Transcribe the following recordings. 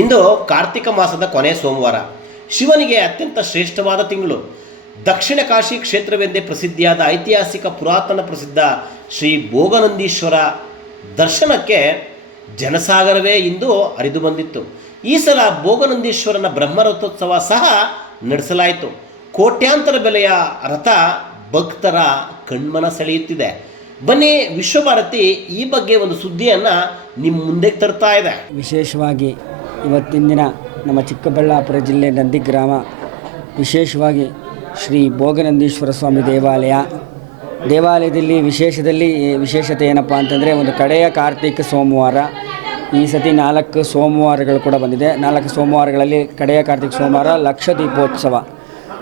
ಇಂದು ಕಾರ್ತಿಕ ಮಾಸದ ಕೊನೆ ಸೋಮವಾರ. ಶಿವನಿಗೆ ಅತ್ಯಂತ ಶ್ರೇಷ್ಠವಾದ ತಿಂಗಳು. ದಕ್ಷಿಣ ಕಾಶಿ ಕ್ಷೇತ್ರವೆಂದೇ ಪ್ರಸಿದ್ಧಿಯಾದ ಐತಿಹಾಸಿಕ ಪುರಾತನ ಪ್ರಸಿದ್ಧ ಶ್ರೀ ಭೋಗನಂದೀಶ್ವರ ದರ್ಶನಕ್ಕೆ ಜನಸಾಗರವೇ ಇಂದು ಹರಿದು ಬಂದಿತ್ತು. ಈ ಸಲ ಭೋಗನಂದೀಶ್ವರನ ಬ್ರಹ್ಮರಥೋತ್ಸವ ಸಹ ನಡೆಸಲಾಯಿತು. ಕೋಟ್ಯಾಂತರ ಬೆಲೆಯ ರಥ ಭಕ್ತರ ಕಣ್ಮನ ಸೆಳೆಯುತ್ತಿದೆ. ಬನ್ನಿ, ವಿಶ್ವಭಾರತಿ ಈ ಬಗ್ಗೆ ಒಂದು ಸುದ್ದಿಯನ್ನು ನಿಮ್ಮ ಮುಂದೆ ತರ್ತಾ ಇದೆ. ವಿಶೇಷವಾಗಿ ಇವತ್ತಿನ ದಿನ ನಮ್ಮ ಚಿಕ್ಕಬಳ್ಳಾಪುರ ಜಿಲ್ಲೆ ನಂದಿಗ್ರಾಮ ವಿಶೇಷವಾಗಿ ಶ್ರೀ ಭೋಗನಂದೀಶ್ವರ ಸ್ವಾಮಿ ದೇವಾಲಯದಲ್ಲಿ ವಿಶೇಷತೆ ಏನಪ್ಪ ಅಂತಂದರೆ, ಒಂದು ಕಡೆಯ ಕಾರ್ತಿಕ ಸೋಮವಾರ. ಈ ಸತಿ 4 ಸೋಮವಾರಗಳು ಕೂಡ ಬಂದಿದೆ. 4 ಸೋಮವಾರಗಳಲ್ಲಿ ಕಡೆಯ ಕಾರ್ತಿಕ ಸೋಮವಾರ ಲಕ್ಷ ದೀಪೋತ್ಸವ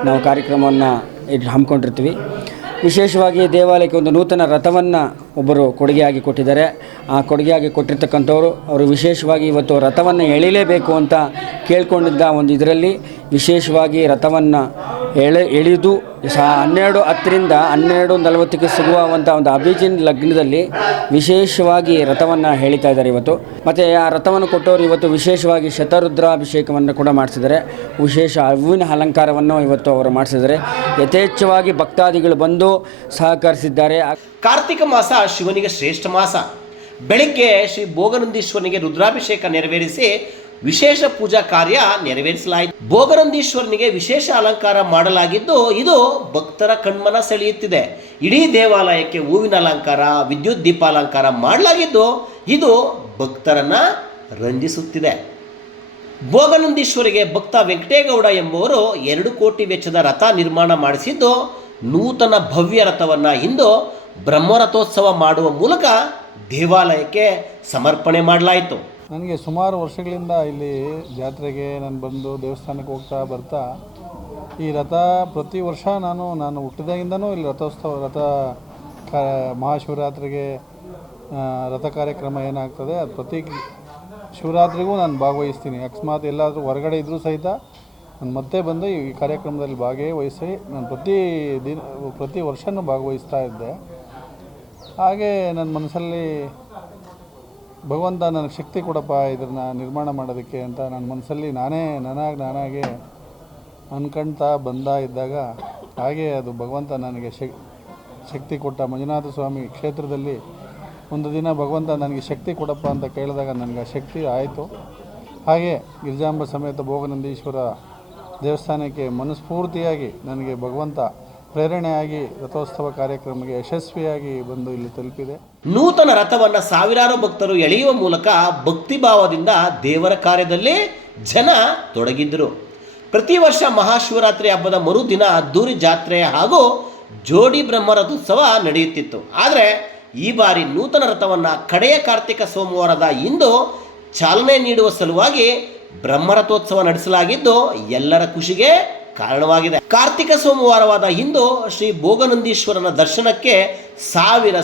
ನಾವು ಕಾರ್ಯಕ್ರಮವನ್ನು ಹಮ್ಮಿಕೊಂಡಿರ್ತೀವಿ. ವಿಶೇಷವಾಗಿ ದೇವಾಲಯಕ್ಕೆ ಒಂದು ನೂತನ ರಥವನ್ನು ಒಬ್ಬರು ಕೊಡುಗೆಯಾಗಿ ಕೊಟ್ಟಿದ್ದಾರೆ. ಆ ಕೊಡುಗೆಯಾಗಿ ಕೊಟ್ಟಿರ್ತಕ್ಕಂಥವ್ರು ಅವರು ವಿಶೇಷವಾಗಿ ಇವತ್ತು ರಥವನ್ನು ಎಳಿಲೇಬೇಕು ಅಂತ ಕೇಳ್ಕೊಂಡಿದ್ದ ಒಂದು ಇದರಲ್ಲಿ ವಿಶೇಷವಾಗಿ ರಥವನ್ನು ಎಳೆದು 12:10ರಿಂದ 12:40ಕ್ಕೆ ಸಿಗುವಂಥ ಒಂದು ಅಭಿಜಿನ್ ಲಗ್ನದಲ್ಲಿ ವಿಶೇಷವಾಗಿ ರಥವನ್ನು ಎಳಿತಾ ಇದ್ದಾರೆ ಇವತ್ತು. ಮತ್ತು ಆ ರಥವನ್ನು ಕೊಟ್ಟವರು ಇವತ್ತು ವಿಶೇಷವಾಗಿ ಶತರುದ್ರಾಭಿಷೇಕವನ್ನು ಕೂಡ ಮಾಡಿಸಿದ್ದಾರೆ. ವಿಶೇಷ ಹೂವಿನ ಅಲಂಕಾರವನ್ನು ಇವತ್ತು ಅವರು ಮಾಡಿಸಿದ್ದಾರೆ. ಯಥೇಚ್ಛವಾಗಿ ಭಕ್ತಾದಿಗಳು ಬಂದು ಸಹಕರಿಸಿದ್ದಾರೆ. ಕಾರ್ತಿಕ ಮಾಸ ಶಿವನಿಗೆ ಶ್ರೇಷ್ಠ ಮಾಸ. ಬೆಳಗ್ಗೆ ಶ್ರೀ ಭೋಗನಂದೀಶ್ವರನಿಗೆ ರುದ್ರಾಭಿಷೇಕ ನೆರವೇರಿಸಿ ವಿಶೇಷ ಪೂಜಾ ಕಾರ್ಯ ನೆರವೇರಿಸಲಾಯಿತು. ಭೋಗನಂದೀಶ್ವರನಿಗೆ ವಿಶೇಷ ಅಲಂಕಾರ ಮಾಡಲಾಗಿದ್ದು ಇದು ಭಕ್ತರ ಕಣ್ಮನ ಸೆಳೆಯುತ್ತಿದೆ. ಇಡೀ ದೇವಾಲಯಕ್ಕೆ ಹೂವಿನ ಅಲಂಕಾರ, ವಿದ್ಯುತ್ ದೀಪಾಲಂಕಾರ ಮಾಡಲಾಗಿದ್ದು ಇದು ಭಕ್ತರನ್ನ ರಂಜಿಸುತ್ತಿದೆ. ಭೋಗನಂದೀಶ್ವರಿಗೆ ಭಕ್ತ ವೆಂಕಟೇಗೌಡ ಎಂಬುವರು 2 ಕೋಟಿ ವೆಚ್ಚದ ರಥ ನಿರ್ಮಾಣ ಮಾಡಿಸಿದ್ದು, ನೂತನ ಭವ್ಯ ರಥವನ್ನು ಇಂದು ಬ್ರಹ್ಮರಥೋತ್ಸವ ಮಾಡುವ ಮೂಲಕ ದೇವಾಲಯಕ್ಕೆ ಸಮರ್ಪಣೆ ಮಾಡಲಾಯಿತು. ನನಗೆ ಸುಮಾರು ವರ್ಷಗಳಿಂದ ಇಲ್ಲಿ ಜಾತ್ರೆಗೆ ನಾನು ಬಂದು ದೇವಸ್ಥಾನಕ್ಕೆ ಹೋಗ್ತಾ ಬರ್ತಾ ಈ ರಥ ಪ್ರತಿ ವರ್ಷ ನಾನು ಹುಟ್ಟಿದಾಗಿಂದನೂ ಇಲ್ಲಿ ರಥ ಮಹಾಶಿವರಾತ್ರಿಗೆ ರಥ ಕಾರ್ಯಕ್ರಮ ಏನಾಗ್ತದೆ ಅದು ಪ್ರತಿ ಶಿವರಾತ್ರಿಗೂ ನಾನು ಭಾಗವಹಿಸ್ತೀನಿ. ಅಕಸ್ಮಾತ್ ಎಲ್ಲಾದರೂ ಹೊರಗಡೆ ಇದ್ದರೂ ಸಹಿತ ನಾನು ಮತ್ತೆ ಬಂದು ಈ ಕಾರ್ಯಕ್ರಮದಲ್ಲಿ ಭಾಗವಹಿಸಿ ನಾನು ಪ್ರತಿ ವರ್ಷವೂ ಭಾಗವಹಿಸ್ತಾ ಇದ್ದೆ. ಹಾಗೆ ನನ್ನ ಮನಸ್ಸಲ್ಲಿ ಭಗವಂತ ನನಗೆ ಶಕ್ತಿ ಕೊಡಪ್ಪ ಇದನ್ನು ನಿರ್ಮಾಣ ಮಾಡೋದಕ್ಕೆ ಅಂತ ನನ್ನ ಮನಸ್ಸಲ್ಲಿ ನಾನಾಗೆ ಅಂದ್ಕೊಳ್ತಾ ಇದ್ದಾಗ ಹಾಗೆ ಅದು ಭಗವಂತ ನನಗೆ ಶಕ್ತಿ ಕೊಟ್ಟ. ಮಂಜುನಾಥ ಸ್ವಾಮಿ ಕ್ಷೇತ್ರದಲ್ಲಿ ಒಂದು ದಿನ ಭಗವಂತ ನನಗೆ ಶಕ್ತಿ ಕೊಡಪ್ಪ ಅಂತ ಕೇಳಿದಾಗ ನನಗೆ ಆ ಶಕ್ತಿ ಆಯಿತು. ಹಾಗೆ ಗಿರಿಜಾಂಬ ಸಮೇತ ಭೋಗನಂದೀಶ್ವರ ದೇವಸ್ಥಾನಕ್ಕೆ ಮನಸ್ಫೂರ್ತಿಯಾಗಿ ನನಗೆ ಭಗವಂತ ಪ್ರೇರಣೆಯಾಗಿ ರಥೋತ್ಸವ ಕಾರ್ಯಕ್ರಮಕ್ಕೆ ಯಶಸ್ವಿಯಾಗಿ ಬಂದು ಇಲ್ಲಿ ತಲುಪಿದೆ. ನೂತನ ರಥವನ್ನು ಸಾವಿರಾರು ಭಕ್ತರು ಎಳೆಯುವ ಮೂಲಕ ಭಕ್ತಿಭಾವದಿಂದ ದೇವರ ಕಾರ್ಯದಲ್ಲಿ ಜನ ತೊಡಗಿದ್ದರು. ಪ್ರತಿ ವರ್ಷ ಮಹಾಶಿವರಾತ್ರಿ ಹಬ್ಬದ ಮರುದಿನ ಅದ್ದೂರಿ ಜಾತ್ರೆ ಹಾಗೂ ಜೋಡಿ ಬ್ರಹ್ಮರಥೋತ್ಸವ ನಡೆಯುತ್ತಿತ್ತು. ಆದರೆ ಈ ಬಾರಿ ನೂತನ ರಥವನ್ನು ಕಡೆಯ ಕಾರ್ತಿಕ ಸೋಮವಾರದ ಇಂದು ಚಾಲನೆ ನೀಡುವ ಸಲುವಾಗಿ ಬ್ರಹ್ಮರಥೋತ್ಸವ ನಡೆಸಲಾಗಿದ್ದು ಎಲ್ಲರ ಖುಷಿಗೆ ಕಾರಣವಾಗಿದೆ. ಕಾರ್ತಿಕ ಸೋಮವಾರವಾದ ಇಂದು ಶ್ರೀ ಭೋಗನಂದೀಶ್ವರನ ದರ್ಶನಕ್ಕೆ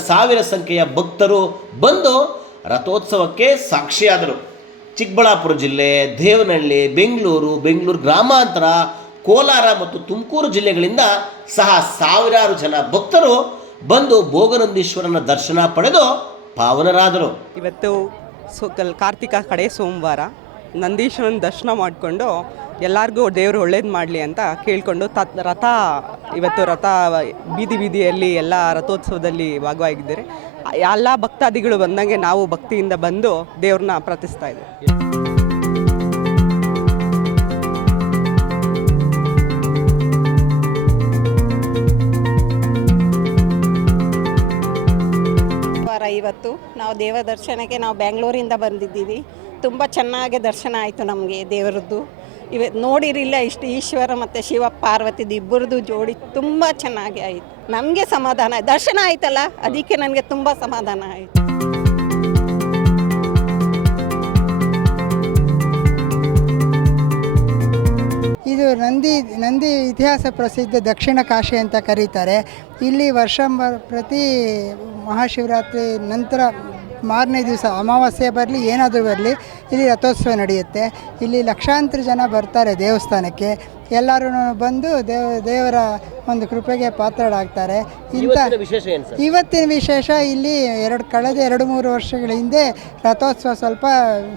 ಸಾವಿರ ಸಂಖ್ಯೆಯ ಭಕ್ತರು ಬಂದು ರಥೋತ್ಸವಕ್ಕೆ ಸಾಕ್ಷಿಯಾದರು. ಚಿಕ್ಕಬಳ್ಳಾಪುರ ಜಿಲ್ಲೆ, ದೇವನಹಳ್ಳಿ, ಬೆಂಗಳೂರು ಗ್ರಾಮಾಂತರ, ಕೋಲಾರ ಮತ್ತು ತುಮಕೂರು ಜಿಲ್ಲೆಗಳಿಂದ ಸಹ ಸಾವಿರಾರು ಜನ ಭಕ್ತರು ಬಂದು ಭೋಗನಂದೀಶ್ವರನ ದರ್ಶನ ಪಡೆದು ಪಾವನರಾದರು. ಇವತ್ತು ಕಾರ್ತಿಕ ಕಡೆ ಸೋಮವಾರ ನಂದೀಶ್ವರನ ದರ್ಶನ ಮಾಡಿಕೊಂಡು ಎಲ್ಲರಿಗೂ ದೇವರು ಒಳ್ಳೇದು ಮಾಡಲಿ ಅಂತ ಕೇಳಿಕೊಂಡು ಇವತ್ತು ರಥ ಬೀದಿಯಲ್ಲಿ ಎಲ್ಲ ರಥೋತ್ಸವದಲ್ಲಿ ಭಾಗವಾಗಿದ್ದಾರೆ. ಎಲ್ಲ ಭಕ್ತಾದಿಗಳು ಬಂದಂಗೆ ನಾವು ಭಕ್ತಿಯಿಂದ ಬಂದು ದೇವ್ರನ್ನ ಪ್ರಾರ್ಥಿಸ್ತಾ ಇದ್ದೀವಿ. ಇವತ್ತು ನಾವು ದೇವ ದರ್ಶನಕ್ಕೆ ಬೆಂಗಳೂರಿಂದ ಬಂದಿದ್ದೀವಿ. ತುಂಬ ಚೆನ್ನಾಗಿ ದರ್ಶನ ಆಯಿತು ನಮಗೆ ದೇವರದ್ದು. ನೋಡಿರಿಲ್ಲ ಇಷ್ಟು ಈಶ್ವರ ಮತ್ತು ಶಿವ ಪಾರ್ವತಿದು ಇಬ್ಬರದು ಜೋಡಿ ತುಂಬ ಚೆನ್ನಾಗಿ ಆಯಿತು. ನಮಗೆ ಸಮಾಧಾನ ದರ್ಶನ ಆಯ್ತಲ್ಲ, ಅದಕ್ಕೆ ನನಗೆ ತುಂಬ ಸಮಾಧಾನ ಆಯಿತು. ಇದು ನಂದಿ ಇತಿಹಾಸ ಪ್ರಸಿದ್ಧ ದಕ್ಷಿಣ ಕಾಶಿ ಅಂತ ಕರೀತಾರೆ. ಇಲ್ಲಿ ಪ್ರತಿ ಮಹಾಶಿವರಾತ್ರಿ ನಂತರ ಮಾರನೇ ದಿವಸ ಅಮಾವಾಸ್ಯೆ ಬರಲಿ ಏನಾದರೂ ಬರಲಿ ಇಲ್ಲಿ ರಥೋತ್ಸವ ನಡೆಯುತ್ತೆ. ಇಲ್ಲಿ ಲಕ್ಷಾಂತರ ಜನ ಬರ್ತಾರೆ ದೇವಸ್ಥಾನಕ್ಕೆ. ಎಲ್ಲರೂ ಬಂದು ದೇವರ ಒಂದು ಕೃಪೆಗೆ ಪಾತ್ರರಾಗ್ತಾರೆ. ಇಂಥ ವಿಶೇಷ ಏನು ಸರ್? ಇವತ್ತಿನ ವಿಶೇಷ ಇಲ್ಲಿ ಕಳೆದ 2-3 ವರ್ಷಗಳ ಹಿಂದೆ ರಥೋತ್ಸವ ಸ್ವಲ್ಪ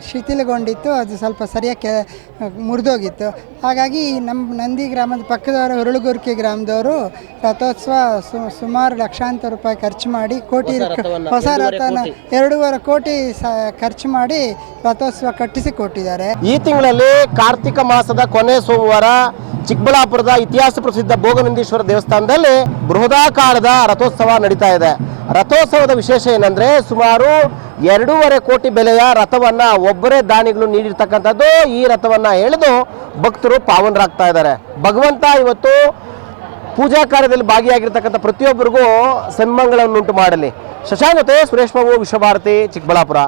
ಶಿಥಿಲಗೊಂಡಿತ್ತು, ಅದು ಸ್ವಲ್ಪ ಸರಿಯಾಗಿ ಮುರಿದೋಗಿತ್ತು. ಹಾಗಾಗಿ ನಮ್ಮ ನಂದಿ ಗ್ರಾಮದ ಪಕ್ಕದವರ ಹುರುಳುಗುರ್ಕಿ ಗ್ರಾಮದವರು ರಥೋತ್ಸವ ಸುಮಾರು ಲಕ್ಷಾಂತರ ರೂಪಾಯಿ ಖರ್ಚು ಮಾಡಿ ಹೊಸ ರಥನ 2.5 ಕೋಟಿ ಖರ್ಚು ಮಾಡಿ ರಥೋತ್ಸವ ಕಟ್ಟಿಸಿ ಕೊಟ್ಟಿದ್ದಾರೆ. ಈ ತಿಂಗಳಲ್ಲಿ ಕಾರ್ತಿಕ ಮಾಸದ ಕೊನೆ ಸೋಮವಾರ ಚಿಕ್ಕಬಳ್ಳಾಪುರದ ಇತಿಹಾಸ ಪ್ರಸಿದ್ಧ ಭೋಗನಂದೀಶ್ವರ ದೇವಸ್ಥಾನದಲ್ಲಿ ಬೃಹದಾಕಾರದ ರಥೋತ್ಸವ ನಡೀತಾ ಇದೆ. ರಥೋತ್ಸವದ ವಿಶೇಷ ಏನಂದ್ರೆ ಸುಮಾರು 2.5 ಕೋಟಿ ಬೆಲೆಯ ರಥವನ್ನ ಒಬ್ಬರೇ ದಾನಿಗಳು ನೀಡಿರ್ತಕ್ಕಂಥದ್ದು. ಈ ರಥವನ್ನ ಎಳೆದು ಭಕ್ತರು ಪಾವನರಾಗ್ತಾ ಇದ್ದಾರೆ. ಭಗವಂತ ಇವತ್ತು ಪೂಜಾ ಕಾರ್ಯದಲ್ಲಿ ಭಾಗಿಯಾಗಿರ್ತಕ್ಕಂಥ ಪ್ರತಿಯೊಬ್ಬರಿಗೂ ಸನ್ಮಂಗಳನ್ನುಂಟು ಮಾಡಲಿ. ಶಶಾಂಕ್ ಜೊತೆ ಸುರೇಶ್ ಬಾಬು, ವಿಶ್ವಭಾರತಿ, ಚಿಕ್ಕಬಳ್ಳಾಪುರ.